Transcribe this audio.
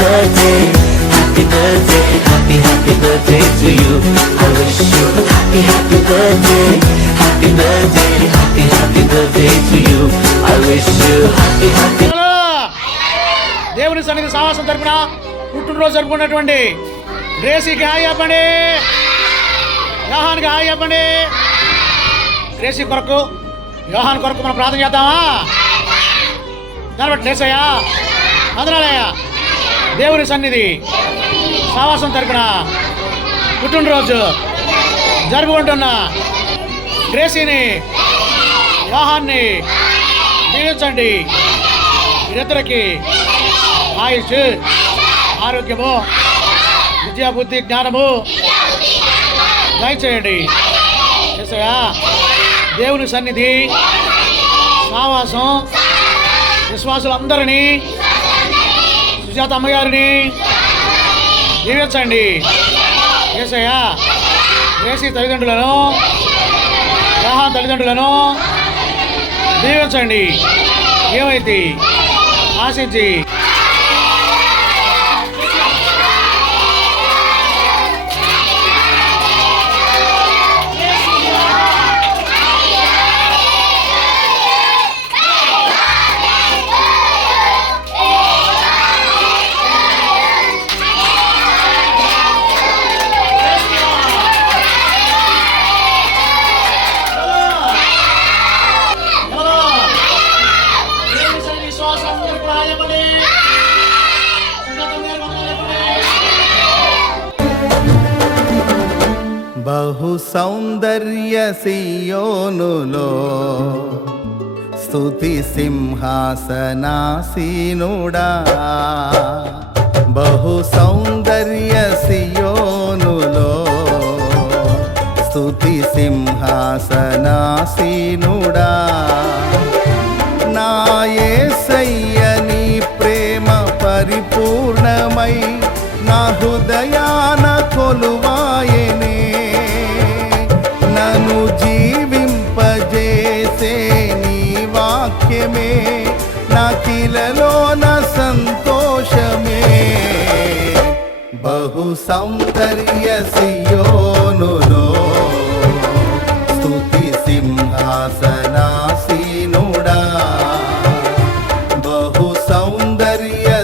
birthday, happy birthday, happy happy birthday to you. I wish you a happy happy birthday, happy birthday, happy happy birthday to you. I wish you happy happy. దేవుని సన్నిధి సావాసం తరపున పుట్టినరోజు జరుపుకున్నటువంటి గ్రేసీకి hi చెప్పండి యోహాన్కి hi చెప్పండి Gracie కొరకు యోహాన్ కొరకు మనం ప్రార్థన చేద్దామా దాన్ని బట్టి లేసయ్యా అందరాలయ్యా దేవుని సన్నిధి. సావాసం తరపున పుట్టినరోజు జరుపుకుంటున్న గ్రేసీని వివాహాన్ని దీవించండి. వీరిద్దరికి ఆయుష్ ఆరోగ్యము విద్యా బుద్ధి జ్ఞానము దయచేయండి. ఎసయా దేవుని సన్నిధి సావాసం విశ్వాసులందరినీ సుజాత అమ్మగారిని. దీవించండి ఏసయ్యా? ఏసీ తల్లిదండ్రులను? రాహా తల్లిదండ్రులను? దీవించండి ఏమైతే ఆశించి. బహు సౌందర్య సియోనులో స్థుతి సింహాసనాసీనుడా. బహు సౌందర్య సియోనులో స్థుతి సింహాసనాసీనుడా. నాయే సయ్యని ప్రేమ పరిపూర్ణమై నా హృదయాన కొలు నన్ను జీవింపజేసే నీ వాక్యమే. నాకిలలోన సంతోషమే. బహు సౌందర్య సియోనులో. స్తుతి సింహాసనాసీనుడా. బహు సౌందర్య